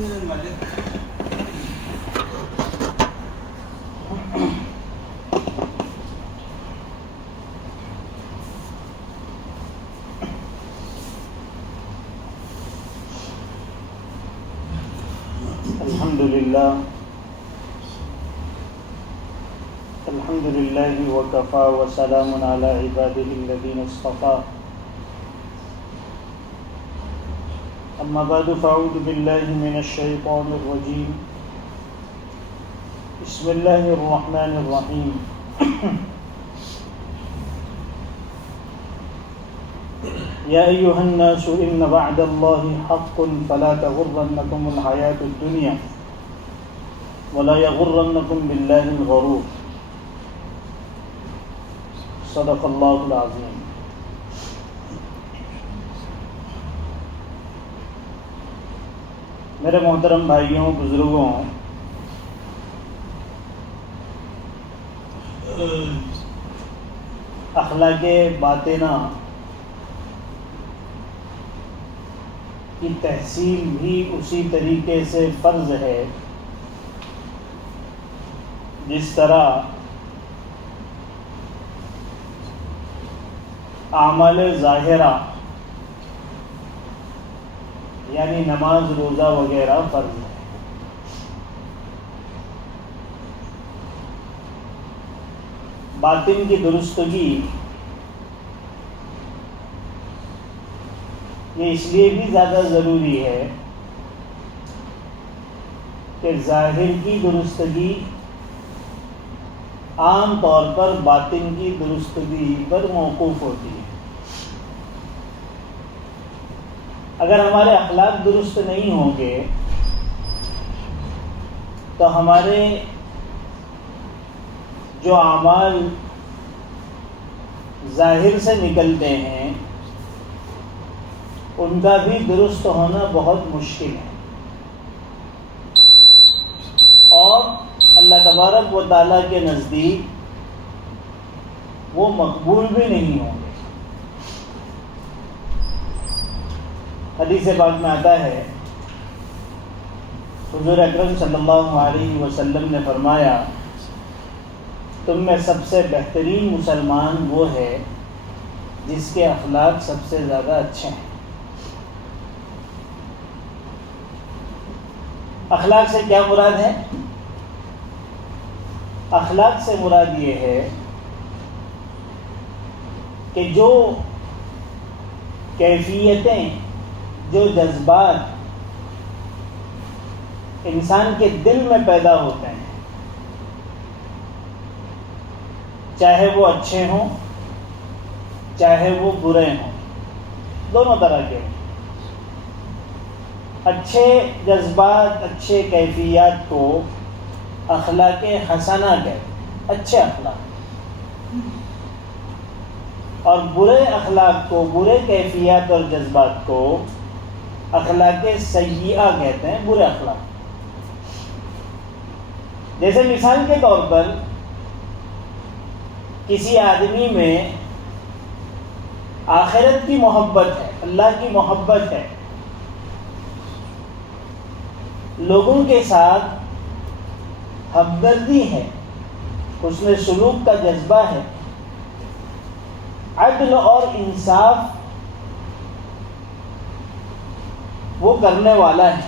الحمد لله وكفى وسلام على عباده الذين اصطفى أما بعد فأعوذ بالله من الشيطان الرجيم بسم الله الرحمن الرحيم يا أيها الناس إن وعد الله حق فلا تغرنكم الحياة الدنيا ولا يغرنكم بالله الغرور صدق اللہ العظیم۔ میرے محترم بھائیوں، بزرگوں، اخلاق باطنہ کی تحصیل بھی اسی طریقے سے فرض ہے جس طرح اعمال ظاہرہ یعنی نماز، روزہ وغیرہ فرض ہے۔ باطن کی درستگی یہ اس لیے بھی زیادہ ضروری ہے کہ ظاہر کی درستگی عام طور پر باطن کی درستگی پر موقوف ہوتی ہے۔ اگر ہمارے اخلاق درست نہیں ہوں گے تو ہمارے جو اعمال ظاہر سے نکلتے ہیں ان کا بھی درست ہونا بہت مشکل ہے، اور اللہ تبارک و تعالیٰ کے نزدیک وہ مقبول بھی نہیں ہوں گے۔ حدیث پاک میں آتا ہے، حضور اکرم صلی اللہ علیہ وسلم نے فرمایا، تم میں سب سے بہترین مسلمان وہ ہے جس کے اخلاق سب سے زیادہ اچھے ہیں۔ اخلاق سے کیا مراد ہے؟ اخلاق سے مراد یہ ہے کہ جو کیفیتیں، جو جذبات انسان کے دل میں پیدا ہوتے ہیں، چاہے وہ اچھے ہوں چاہے وہ برے ہوں، دونوں طرح کے ہوں، اچھے جذبات، اچھے کیفیات کو اخلاق حسنہ کہتے ہیں، اچھے اخلاق، اور برے اخلاق کو، برے کیفیات اور جذبات کو اخلاق سیئہ کہتے ہیں، برے اخلاق۔ جیسے مثال کے طور پر کسی آدمی میں آخرت کی محبت ہے، اللہ کی محبت ہے، لوگوں کے ساتھ ہمدردی ہے، حسن سلوک کا جذبہ ہے، عدل اور انصاف وہ کرنے والا ہے،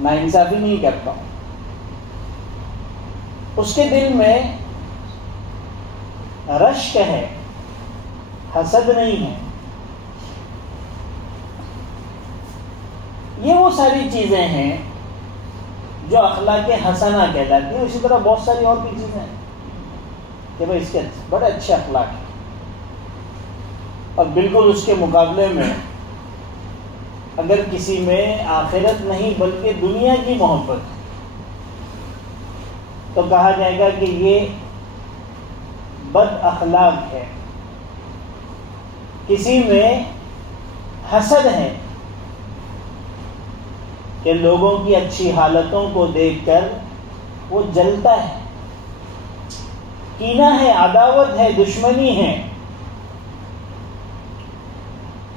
ناانصافی نہیں کرتا، اس کے دل میں رشک ہے، حسد نہیں ہے، یہ وہ ساری چیزیں ہیں جو اخلاق حسنہ کہلاتی ہیں۔ اسی طرح بہت ساری اور بھی چیزیں ہیں کہ بھائی اس کے بڑے اچھے اخلاق ہیں، اور بالکل اس کے مقابلے میں اگر کسی میں آخرت نہیں بلکہ دنیا کی محبت ہے تو کہا جائے گا کہ یہ بد اخلاق ہے۔ کسی میں حسد ہے کہ لوگوں کی اچھی حالتوں کو دیکھ کر وہ جلتا ہے، کینہ ہے، عداوت ہے، دشمنی ہے۔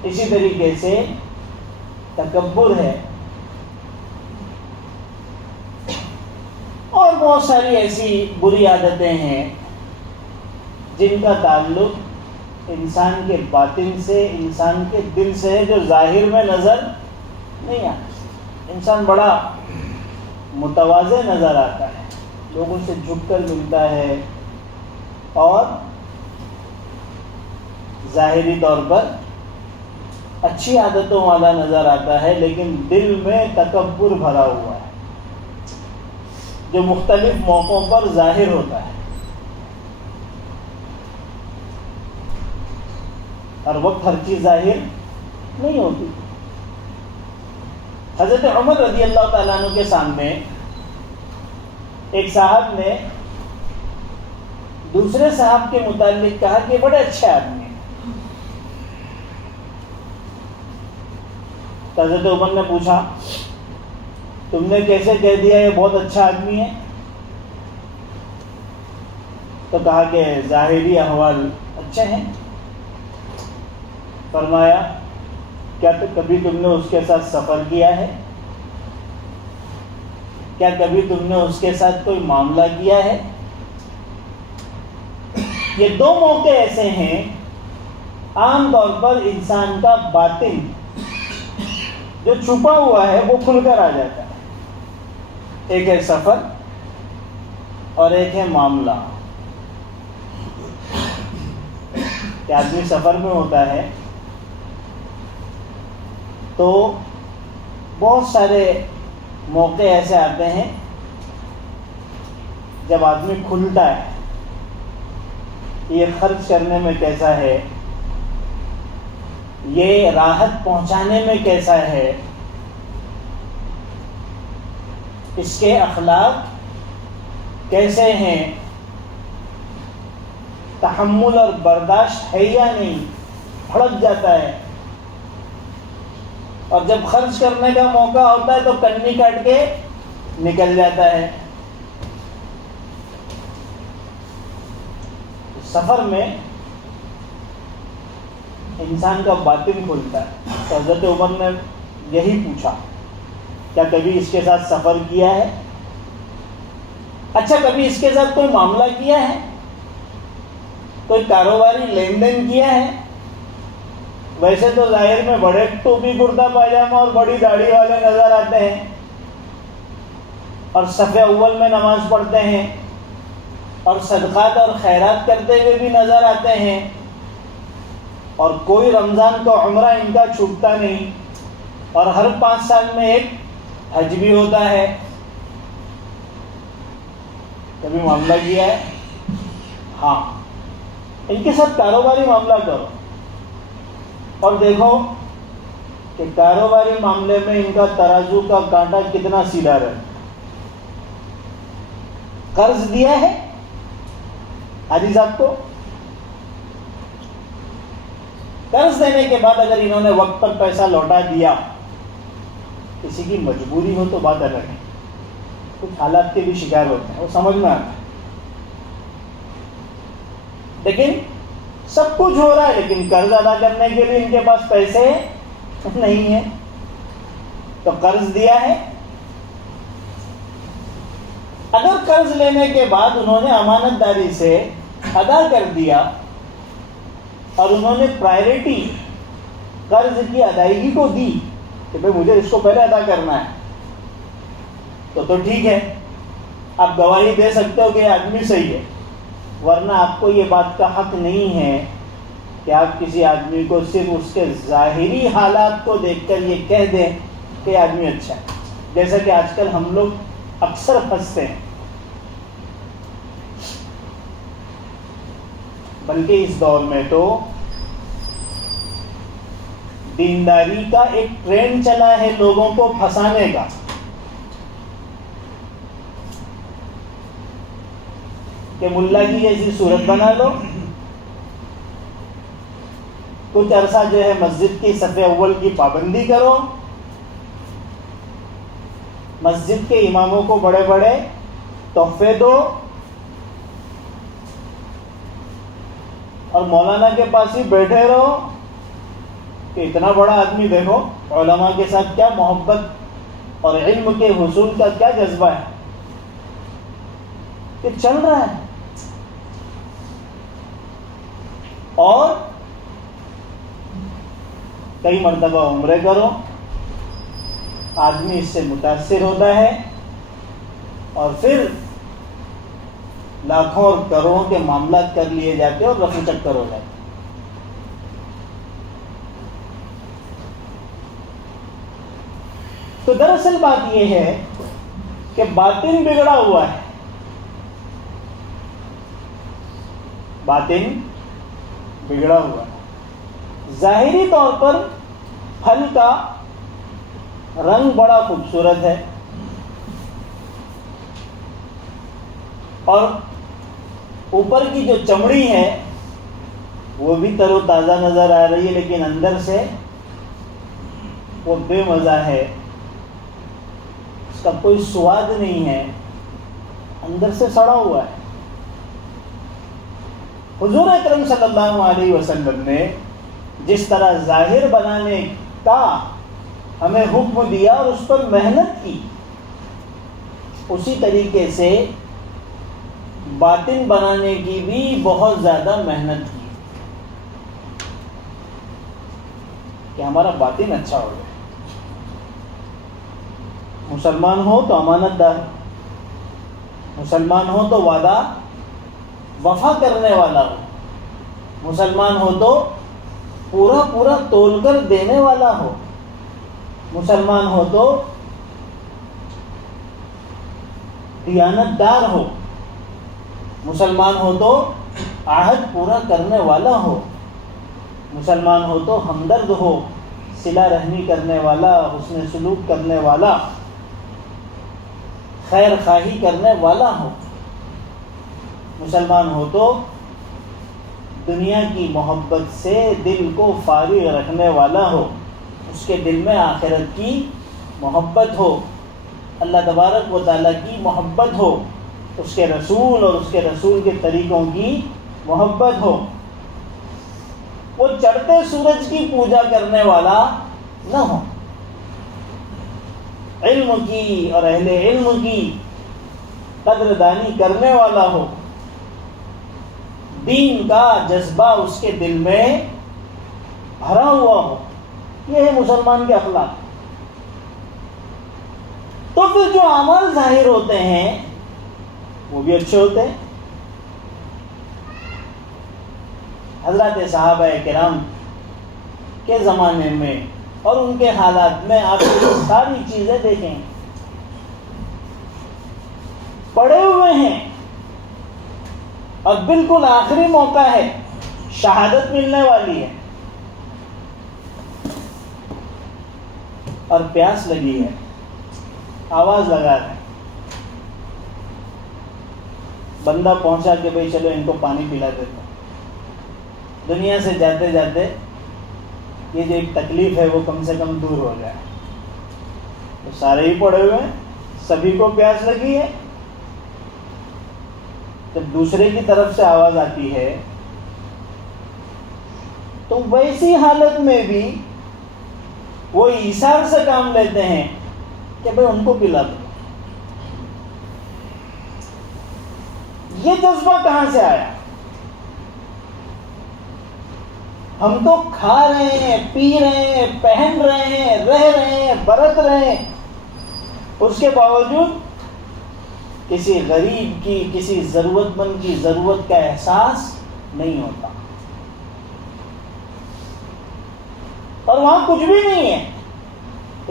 اسی طریقے سے تکبر ہے، بہت ساری ایسی بری عادتیں ہیں جن کا تعلق انسان کے باطن سے، انسان کے دل سے ہے، جو ظاہر میں نظر نہیں آتا۔ انسان بڑا متواضع نظر آتا ہے، لوگوں سے جھک کر ملتا ہے اور ظاہری طور پر اچھی عادتوں والا نظر آتا ہے، لیکن دل میں تکبر بھرا ہوا ہے جو مختلف موقعوں پر ظاہر ہوتا ہے۔ ہر وقت ہر چیز ظاہر نہیں ہوتی۔ حضرت عمر رضی اللہ تعالیٰ عنہ کے سامنے ایک صاحب نے دوسرے صاحب کے متعلق کہا کہ بڑے اچھے آدمی ہیں۔ حضرت عمر نے پوچھا تم نے کیسے کہہ دیا یہ بہت اچھا آدمی ہے؟ تو کہا کہ ظاہری احوال اچھے ہیں۔ فرمایا کیا کبھی تم نے اس کے ساتھ سفر کیا ہے؟ کیا کبھی تم نے اس کے ساتھ کوئی معاملہ کیا ہے؟ یہ دو موقع ایسے ہیں عام طور پر انسان کا باطن جو چھپا ہوا ہے وہ کھل کر آ جاتا ہے۔ ایک ہے سفر اور ایک ہے معاملہ۔ کہ آدمی سفر میں ہوتا ہے تو بہت سارے موقع ایسے آتے ہیں جب آدمی کھلتا ہے، یہ خرچ کرنے میں کیسا ہے، یہ راحت پہنچانے میں کیسا ہے، اس کے اخلاق کیسے ہیں، تحمل اور برداشت ہے یا نہیں، بھڑک جاتا ہے۔ اور جب خرچ کرنے کا موقع ہوتا ہے تو کنی کاٹ کے نکل جاتا ہے۔ سفر میں انسان کا باطن کھلتا ہے۔ تو حضرت عمر نے یہی پوچھا کیا کبھی اس کے ساتھ سفر کیا ہے؟ اچھا کبھی اس کے ساتھ کوئی معاملہ کیا ہے، کوئی کاروباری لین دین کیا ہے؟ ویسے تو ظاہر میں بڑے ٹوپی کرتا پاجامہ اور بڑی داڑھی والے نظر آتے ہیں اور صف اول میں نماز پڑھتے ہیں اور صدقات اور خیرات کرتے ہوئے بھی نظر آتے ہیں، اور کوئی رمضان کا عمرہ ان کا چھوٹتا نہیں، اور ہر 5 سال میں ایک حج بھی ہوتا ہے۔ کبھی معاملہ کیا ہے؟ ہاں، ان کے ساتھ کاروباری معاملہ کرو اور دیکھو کہ کاروباری معاملے میں ان کا ترازو کا کانٹا کتنا سیدھا رہے۔ قرض دیا ہے حاجی صاحب کو، قرض دینے کے بعد اگر انہوں نے وقت پر پیسہ لوٹا دیا، کسی کی مجبوری ہو تو بات الگ ہے، کچھ حالات کے بھی شکار ہوتے ہیں، وہ سمجھ میں آتا ہے، لیکن سب کچھ ہو رہا ہے لیکن قرض ادا کرنے کے لیے ان کے پاس پیسے نہیں ہیں۔ تو قرض دیا ہے، اگر قرض لینے کے بعد انہوں نے امانت داری سے ادا کر دیا اور انہوں نے پرائرٹی قرض کی ادائیگی کو دی کہ بھئی مجھے اس کو پہلے ادا کرنا ہے، تو ٹھیک ہے، آپ گواہی دے سکتے ہو کہ یہ آدمی صحیح ہے، ورنہ آپ کو یہ بات کا حق نہیں ہے کہ آپ کسی آدمی کو صرف اس کے ظاہری حالات کو دیکھ کر یہ کہہ دیں کہ یہ آدمی اچھا ہے، جیسا کہ آج کل ہم لوگ اکثر پھنستے ہیں۔ بلکہ اس دور میں تو دینداری کا ایک ٹرینڈ چلا ہے لوگوں کو پھنسانے کا۔ کہ ملا کی جیسی صورت بنا لو، کچھ عرصہ جو ہے مسجد کی صف اول کی پابندی کرو، مسجد کے اماموں کو بڑے بڑے تحفے دو، اور مولانا کے پاس ہی بیٹھے رہو کہ اتنا بڑا آدمی دیکھو، علماء کے ساتھ کیا محبت اور علم کے حصول کا کیا جذبہ ہے۔ کہ چل رہا ہے. اور کئی مرتبہ عمرے کرو، آدمی اس سے متاثر ہوتا ہے اور پھر لاکھوں اور کروڑوں کے معاملات کر لیے جاتے اور رفو چکر ہو جاتے. تو دراصل بات یہ ہے کہ باطن بگڑا ہوا ہے. باطن بگڑا ہوا ہے. ظاہری طور پر پھل کا رنگ بڑا خوبصورت ہے اور اوپر کی جو چمڑی ہے وہ بھی تر و تازہ نظر آ رہی ہے، لیکن اندر سے وہ بے مزہ ہے، اس کا کوئی سواد نہیں ہے، اندر سے سڑا ہوا ہے. حضور اکرم صلی اللہ علیہ وسلم نے جس طرح ظاہر بنانے کا ہمیں حکم دیا اور اس پر محنت کی، اسی طریقے سے باطن بنانے کی بھی بہت زیادہ محنت کی کہ ہمارا باطن اچھا ہو جائے. مسلمان ہو تو امانت دار، مسلمان ہو تو وعدہ وفا کرنے والا ہو، مسلمان ہو تو پورا پورا تول کر دینے والا ہو، مسلمان ہو تو دیانت دار ہو، مسلمان ہو تو عہد پورا کرنے والا ہو، مسلمان ہو تو ہمدرد ہو، صلہ رحمی کرنے والا، حسن سلوک کرنے والا، خیر خواہی کرنے والا ہو، مسلمان ہو تو دنیا کی محبت سے دل کو فارغ رکھنے والا ہو، اس کے دل میں آخرت کی محبت ہو، اللہ تبارک و تعالیٰ کی محبت ہو، اس کے رسول اور اس کے رسول کے طریقوں کی محبت ہو. وہ چڑھتے سورج کی پوجا کرنے والا نہ ہو، علم کی اور اہل علم کی قدردانی کرنے والا ہو، دین کا جذبہ اس کے دل میں بھرا ہوا ہو. یہ ہے مسلمان کے اخلاق. تو پھر جو اعمال ظاہر ہوتے ہیں وہ بھی اچھے ہوتے ہیں. حضرات صحابہ کرام کے زمانے میں اور ان کے حالات میں آپ یہ ساری چیزیں دیکھیں، پڑے ہوئے ہیں اور بالکل آخری موقع ہے، شہادت ملنے والی ہے اور پیاس لگی ہے، آواز لگا رہے ہیں، بندہ پہنچا کہ بھئی چلو ان کو پانی پلا دیتا ہوں. دنیا سے جاتے جاتے یہ جو ایک تکلیف ہے وہ کم سے کم دور ہو جائے. تو سارے ہی پڑے ہوئے ہیں، سبھی کو پیاس لگی ہے. جب دوسرے کی طرف سے آواز آتی ہے تو ویسی حالت میں بھی وہ ایثار سے کام لیتے ہیں کہ بھئی ان کو پلا دو. یہ جذبہ کہاں سے آیا؟ ہم تو کھا رہے ہیں، پی رہے ہیں، پہن رہے ہیں، رہ رہے ہیں، برت رہے ہیں، اس کے باوجود کسی غریب کی، کسی ضرورت مند کی ضرورت کا احساس نہیں ہوتا. اور وہاں کچھ بھی نہیں ہے،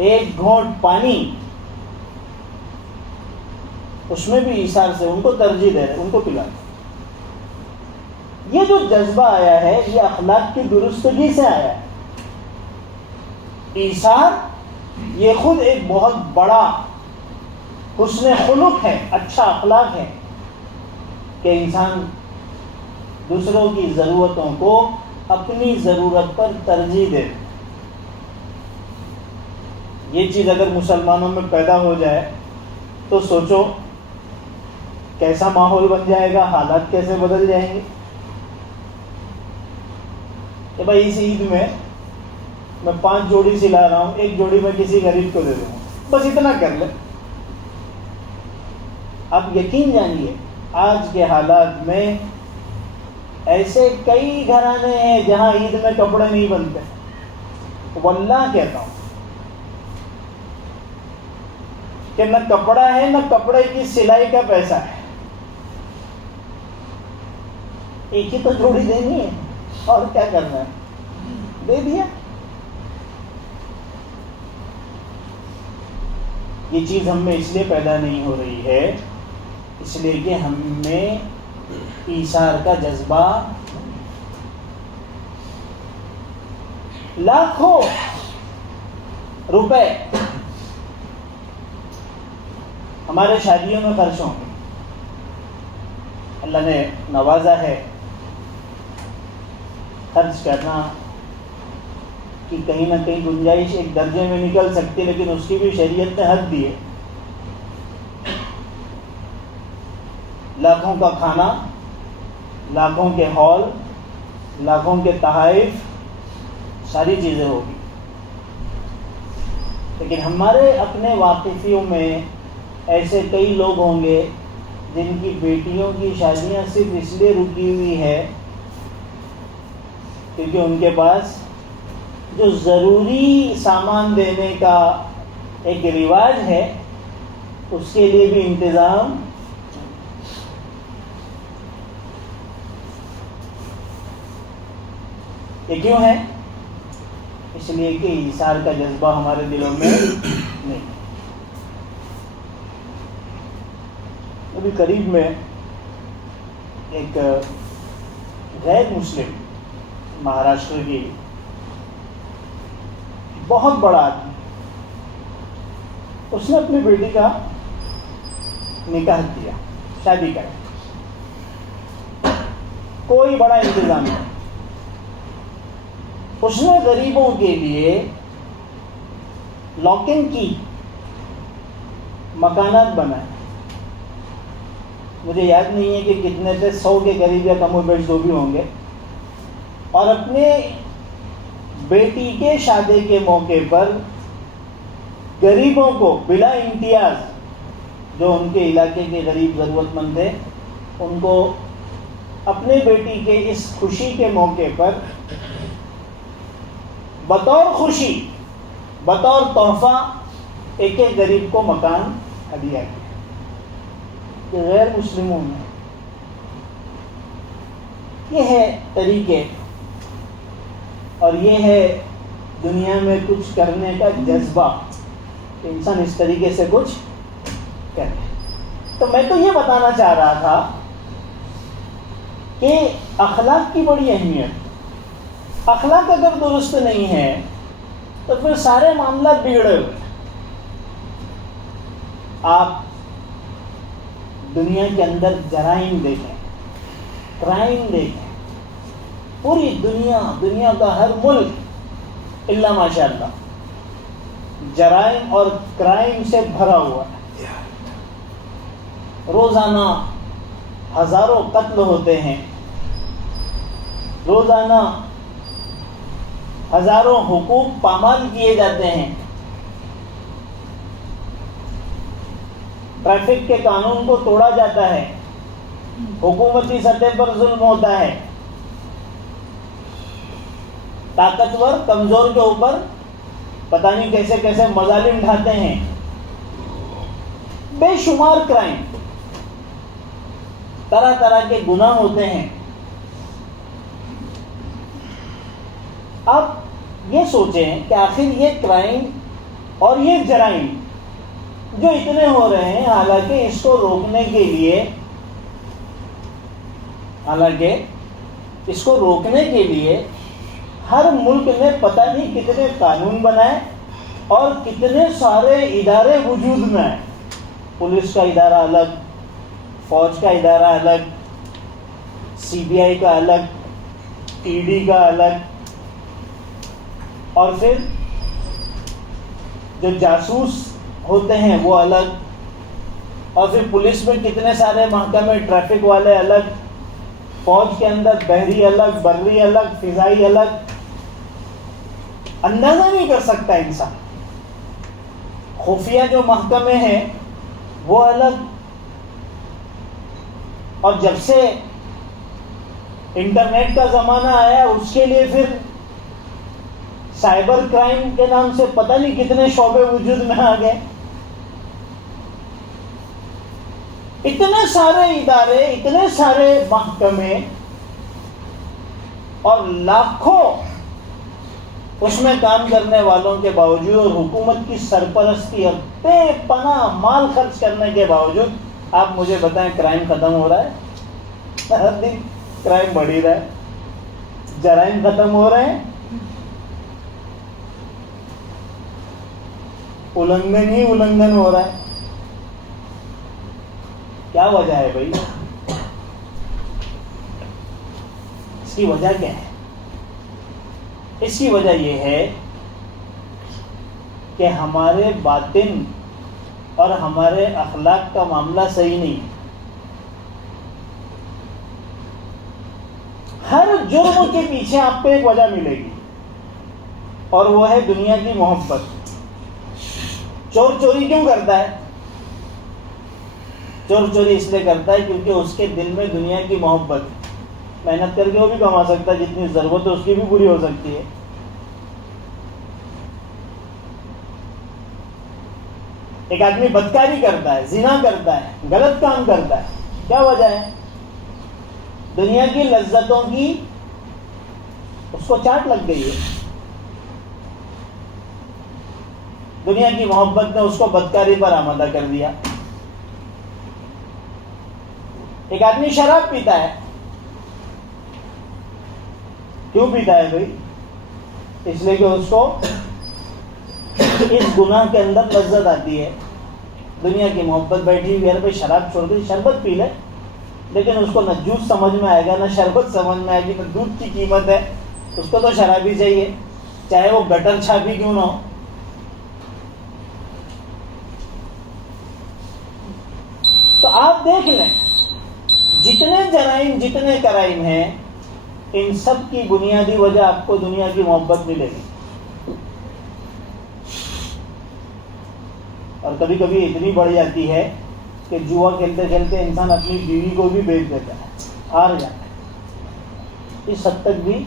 ایک گھونٹ پانی، اس میں بھی ایثار سے ان کو ترجیح دے رہے، ان کو پلا دے. یہ جو جذبہ آیا ہے یہ اخلاق کی درستگی سے آیا ہے. ایثار یہ خود ایک بہت بڑا حسن خلق ہے، اچھا اخلاق ہے کہ انسان دوسروں کی ضرورتوں کو اپنی ضرورت پر ترجیح دے. یہ چیز اگر مسلمانوں میں پیدا ہو جائے تو سوچو کیسا ماحول بن جائے گا، حالات کیسے بدل جائیں گے. کہ بھائی اس عید میں 5 جوڑی سلا رہا ہوں، 1 جوڑی میں کسی غریب کو دے دوں، بس اتنا کر لے. آپ یقین جانیے آج کے حالات میں ایسے کئی گھرانے ہیں جہاں عید میں کپڑے نہیں بنتے. واللہ کہتا ہوں کہ نہ کپڑا ہے نہ کپڑے کی سلائی کا پیسہ ہے. ایک ہی تو جوڑی دینی ہے اور کیا کرنا ہے, دے دیا. یہ چیز ہم میں اس لیے پیدا نہیں ہو رہی ہے اس لیے کہ ہم میں ایثار کا جذبہ. لاکھوں روپے ہمارے شادیوں میں خرچ ہوں گے, اللہ نے نوازا ہے. خرچ کرنا کی کہیں نہ کہیں گنجائش ایک درجے میں نکل سکتی ہے, لیکن اس کی بھی شریعت نے حد دی ہے. لاکھوں کا کھانا, لاکھوں کے ہال, لاکھوں کے تحائف, ساری چیزیں ہوگی. لیکن ہمارے اپنے واقفیوں میں ایسے کئی لوگ ہوں گے جن کی بیٹیوں کی شادیاں صرف اس لیے رکی ہوئی ہے کیونکہ ان کے پاس جو ضروری سامان دینے کا ایک رواج ہے اس کے لیے بھی انتظام. یہ کیوں ہے؟ اس لیے کہ ایثار کا جذبہ ہمارے دلوں میں نہیں. ابھی قریب میں ایک غیر مسلم مہاراشٹر کی بہت بڑا آدمی, اس نے اپنی بیٹی کا نکاح کیا, شادی کر, کوئی بڑا انتظام نہیں. اس نے غریبوں کے لیے لاکنگ کی مکانات بنائے. مجھے یاد نہیں ہے کہ کتنے تھے, 100 کے قریب یا کم و بیش جو بھی ہوں گے. اور اپنے بیٹی کے شادی کے موقع پر غریبوں کو بلا امتیاز, جو ان کے علاقے کے غریب ضرورت مند تھے, ان کو اپنے بیٹی کے اس خوشی کے موقع پر بطور خوشی, بطور تحفہ ایک ایک غریب کو مکان ہدیہ کیا. کہ غیر مسلموں میں یہ ہے طریقے, اور یہ ہے دنیا میں کچھ کرنے کا جذبہ کہ انسان اس طریقے سے کچھ کرے. تو میں تو یہ بتانا چاہ رہا تھا کہ اخلاق کی بڑی اہمیت. اخلاق اگر درست نہیں ہے تو پھر سارے معاملات بگڑے ہوئے. آپ دنیا کے اندر جرائم دیکھیں, کرائم دیکھیں, پوری دنیا کا ہر ملک الا ماشاء اللہ جرائم اور کرائم سے بھرا ہوا ہے. روزانہ ہزاروں قتل ہوتے ہیں, روزانہ ہزاروں حقوق پامال کیے جاتے ہیں, ٹریفک کے قانون کو توڑا جاتا ہے, حکومتی سطح پر ظلم ہوتا ہے, طاقتور کمزور کے اوپر پتہ نہیں کیسے کیسے مظالم ڈھاتے ہیں, بے شمار کرائم, طرح طرح کے گناہ ہوتے ہیں. آپ یہ سوچیں کہ آخر یہ کرائم اور یہ جرائم جو اتنے ہو رہے ہیں, حالانکہ اس کو روکنے کے لیے ہر ملک نے پتہ نہیں کتنے قانون بنائے اور کتنے سارے ادارے وجود میں آئے. پولیس کا ادارہ الگ, فوج کا ادارہ الگ, CBI کا الگ, ED کا الگ, اور پھر جو جاسوس ہوتے ہیں وہ الگ, اور پھر پولیس میں کتنے سارے محکمے, ٹریفک والے الگ, فوج کے اندر بحری الگ, بری الگ, فضائی الگ. اندازہ نہیں کر سکتا انسان. خفیہ جو محکمے ہیں وہ الگ, اور جب سے انٹرنیٹ کا زمانہ آیا اس کے لیے پھر سائبر کرائم کے نام سے پتہ نہیں کتنے شعبے وجود میں آ گئے. اتنے سارے ادارے، اتنے سارے محکمے اور لاکھوں اس میں کام کرنے والوں کے باوجود اور حکومت کی سرپرستی اور بے پناہ مال خرچ کرنے کے باوجود آپ مجھے بتائیں کرائم ختم ہو رہا ہے؟ ہر دن کرائم بڑھ ہی رہا ہے. جرائم ختم ہو رہے ہیں، النگھن ہی النگھن ہو رہا ہے. کیا وجہ ہے بھائی؟ اس کی وجہ کیا ہے؟ اس کی وجہ یہ ہے کہ ہمارے باطن اور ہمارے اخلاق کا معاملہ صحیح نہیں ہے. ہر جرم کے پیچھے آپ کو ایک وجہ ملے گی اور وہ ہے دنیا کی محبت. چور چوری کیوں کرتا ہے؟ چور چوری اس لیے کرتا ہے کیونکہ اس کے دل میں دنیا کی محبت ہے. محنت کر کے وہ بھی کما سکتا ہے، جتنی ضرورت ہے اس کی بھی پوری ہو سکتی ہے. ایک آدمی بدکاری کرتا ہے، زنا کرتا ہے، غلط کام کرتا ہے، کیا وجہ ہے؟ دنیا کی لذتوں کی اس کو چاٹ لگ گئی ہے. دنیا کی محبت نے اس کو بدکاری پر آمادہ کر دیا. ایک آدمی شراب پیتا ہے، کیوں پیتا ہے بھائی؟ اس لیے کہ اس کو اس گناہ کے اندر لذت آتی ہے. دنیا کی محبت بیٹھی ہوئی ہے، بھائی شراب چھوڑ کے شربت پی لے، لیکن اس کو نہ جوس سمجھ میں آئے گا نہ شربت سمجھ میں آئے گی، نہ دودھ کی قیمت ہے. اس کو تو شراب ہی چاہیے، چاہے وہ گٹر چھاپی کیوں نہ ہو. تو آپ دیکھ لیں جتنے جرائم، جتنے کرائم ہیں، ان سب کی بنیادی وجہ آپ کو دنیا کی محبت ملے گی. اور کبھی کبھی اتنی بڑھ جاتی ہے کہ جوا کھیلتے کھیلتے انسان اپنی بیوی کو بھی بیچ دیتا ہے، ہار جاتا ہے. اس حد تک بھی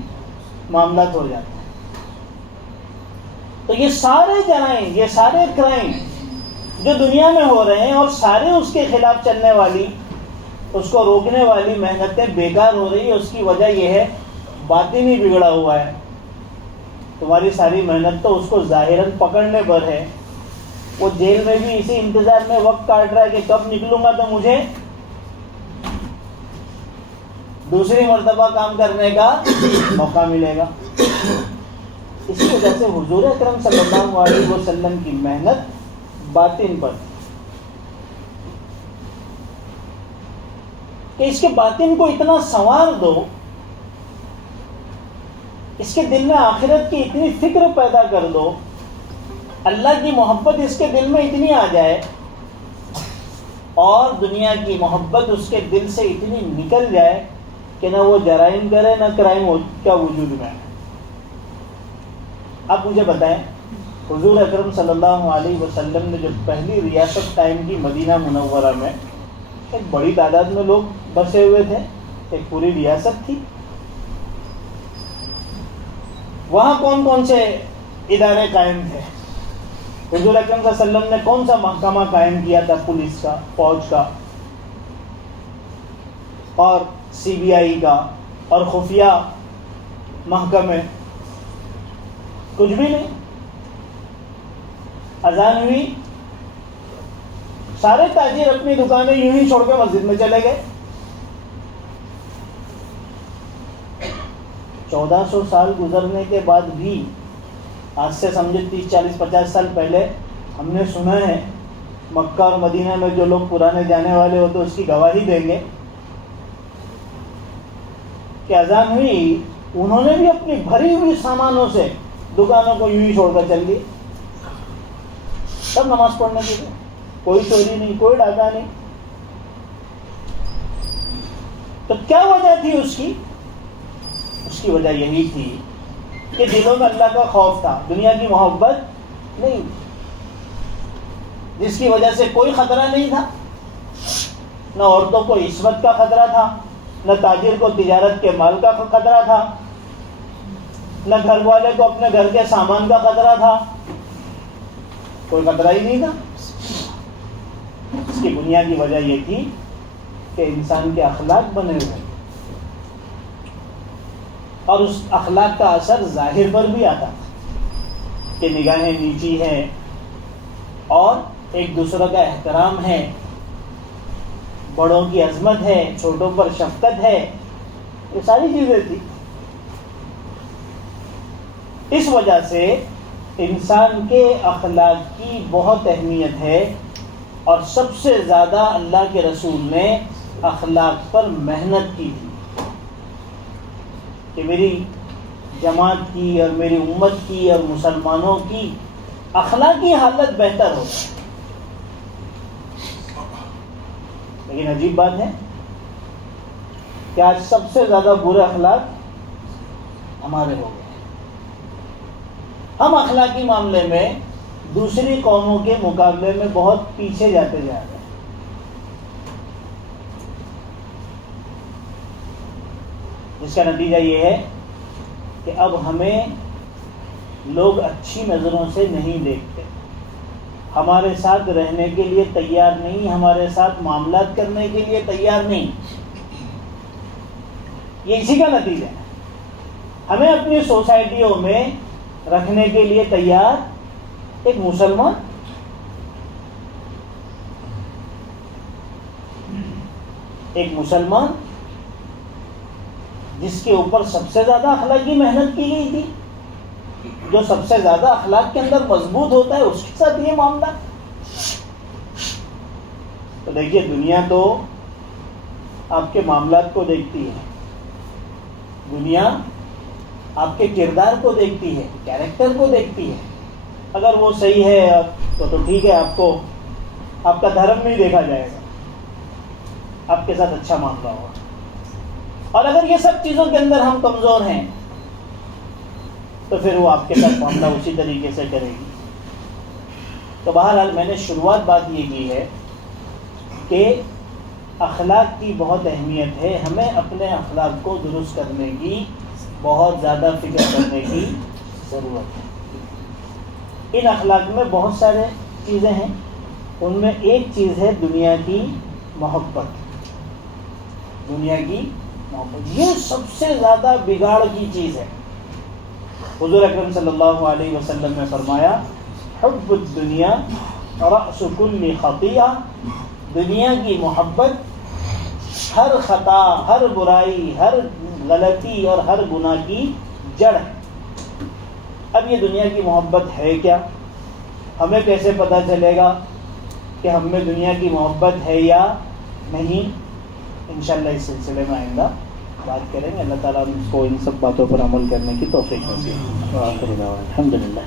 معاملات ہو جاتے ہیں. تو یہ سارے جرائم، یہ سارے کرائم جو دنیا میں ہو رہے ہیں اور سارے اس کے خلاف چلنے والی، اس کو روکنے والی محنتیں بیکار ہو رہی ہے. اس کی وجہ یہ ہے باطن ہی بگڑا ہوا ہے. تمہاری ساری محنت تو اس کو ظاہراً پکڑنے پر ہے. وہ جیل میں بھی اسی انتظار میں وقت کاٹ رہا ہے کہ کب نکلوں گا تو مجھے دوسری مرتبہ کام کرنے کا موقع ملے گا. اسی وجہ سے حضور اکرم صلی اللہ علیہ وسلم کی محنت باطن پر کہ اس کے باطن کو اتنا سنوار دو، اس کے دل میں آخرت کی اتنی فکر پیدا کر دو، اللہ کی محبت اس کے دل میں اتنی آ جائے اور دنیا کی محبت اس کے دل سے اتنی نکل جائے کہ نہ وہ جرائم کرے نہ کرائم کا وجود میں. آپ مجھے بتائیں، حضور اکرم صلی اللہ علیہ وسلم نے جب پہلی ریاست قائم کی مدینہ منورہ میں، ایک بڑی تعداد میں لوگ بسے ہوئے تھے، ایک پوری ریاست تھی. وہاں کون کون سے ادارے قائم تھے؟ حضور اکرم صلی اللہ علیہ وسلم نے کون سا محکمہ قائم کیا تھا؟ پولیس کا، فوج کا، اور سی بی آئی کا، اور خفیہ محکمے؟ کچھ بھی نہیں. اذان ہوئی، سارے تاجر اپنی دکانیں یوں ہی چھوڑ کے مسجد میں چلے گئے. 1400 سال گزرنے کے بعد بھی، آج سے سمجھے 30 40 50 سال پہلے ہم نے سنا ہے، مکہ اور مدینہ میں جو لوگ پرانے جانے والے ہو تو اس کی گواہی دیں گے کہ اذان ہوئی، انہوں نے بھی اپنی بھری ہوئی سامانوں سے دکانوں کو یوں ہی چھوڑ کر چل دیے، سب نماز پڑھنے کے لیے. کوئی چوری نہیں، کوئی ڈاکہ نہیں. تو کیا وجہ تھی اس کی؟ اس کی وجہ یہی تھی کہ دلوں میں اللہ کا خوف تھا، دنیا کی محبت نہیں، جس کی وجہ سے کوئی خطرہ نہیں تھا، نہ عورتوں کو عصمت کا خطرہ تھا، نہ تاجر کو تجارت کے مال کا خطرہ تھا، نہ گھر والے کو اپنے گھر کے سامان کا خطرہ تھا، کوئی خطرہ ہی نہیں تھا۔ اس کی بنیادی وجہ یہ تھی کہ انسان کے اخلاق بنے ہوئے اور اس اخلاق کا اثر ظاہر پر بھی آتا تھا کہ نگاہیں نیچی ہیں اور ایک دوسرے کا احترام ہے، بڑوں کی عظمت ہے، چھوٹوں پر شفقت ہے، یہ ساری چیزیں تھی۔ اس وجہ سے انسان کے اخلاق کی بہت اہمیت ہے، اور سب سے زیادہ اللہ کے رسول نے اخلاق پر محنت کی تھی کہ میری جماعت کی اور میری امت کی اور مسلمانوں کی اخلاقی حالت بہتر ہو۔ لیکن عجیب بات ہے کہ آج سب سے زیادہ برے اخلاق ہمارے ہو گئے ہیں۔ ہم اخلاقی معاملے میں دوسری قوموں کے مقابلے میں بہت پیچھے جاتے جا رہے ہیں۔ جس کا نتیجہ یہ ہے کہ اب ہمیں لوگ اچھی نظروں سے نہیں دیکھتے، ہمارے ساتھ رہنے کے لیے تیار نہیں، ہمارے ساتھ معاملات کرنے کے لیے تیار نہیں۔ یہ اسی کا نتیجہ ہے۔ ہمیں اپنی سوسائٹیوں میں رکھنے کے لیے تیار ایک مسلمان جس کے اوپر سب سے زیادہ اخلاقی محنت کی گئی تھی، جو سب سے زیادہ اخلاق کے اندر مضبوط ہوتا ہے، اس کے ساتھ یہ معاملہ۔ تو دیکھیے، دنیا تو آپ کے معاملات کو دیکھتی ہے، دنیا آپ کے کردار کو دیکھتی ہے، کیریکٹر کو دیکھتی ہے۔ اگر وہ صحیح ہے تو ٹھیک ہے، آپ کا دھرم نہیں دیکھا جائے گا، آپ کے ساتھ اچھا معاملہ ہوگا۔ اور اگر یہ سب چیزوں کے اندر ہم کمزور ہیں تو پھر وہ آپ کے ساتھ معاملہ اسی طریقے سے کرے گی۔ تو بہرحال میں نے شروعات بات یہ کی ہے کہ اخلاق کی بہت اہمیت ہے، ہمیں اپنے اخلاق کو درست کرنے کی بہت زیادہ فکر کرنے کی ضرورت ہے۔ ان اخلاق میں بہت سارے چیزیں ہیں، ان میں ایک چیز ہے دنیا کی محبت۔ دنیا کی محبت یہ سب سے زیادہ بگاڑ کی چیز ہے۔ حضور اکرم صلی اللہ علیہ وسلم نے فرمایا، حب الدنیا رأس کل خطیئہ، دنیا کی محبت ہر خطا، ہر برائی، ہر غلطی اور ہر گناہ کی جڑ ہے۔ اب یہ دنیا کی محبت ہے کیا؟ ہمیں کیسے پتہ چلے گا کہ ہم میں دنیا کی محبت ہے یا نہیں؟ انشاءاللہ اس سلسلے میں آئندہ بات کریں گے۔ اللہ تعالیٰ ہم کو ان سب باتوں پر عمل کرنے کی توفیق نصیب فرمائے۔ الحمدللہ۔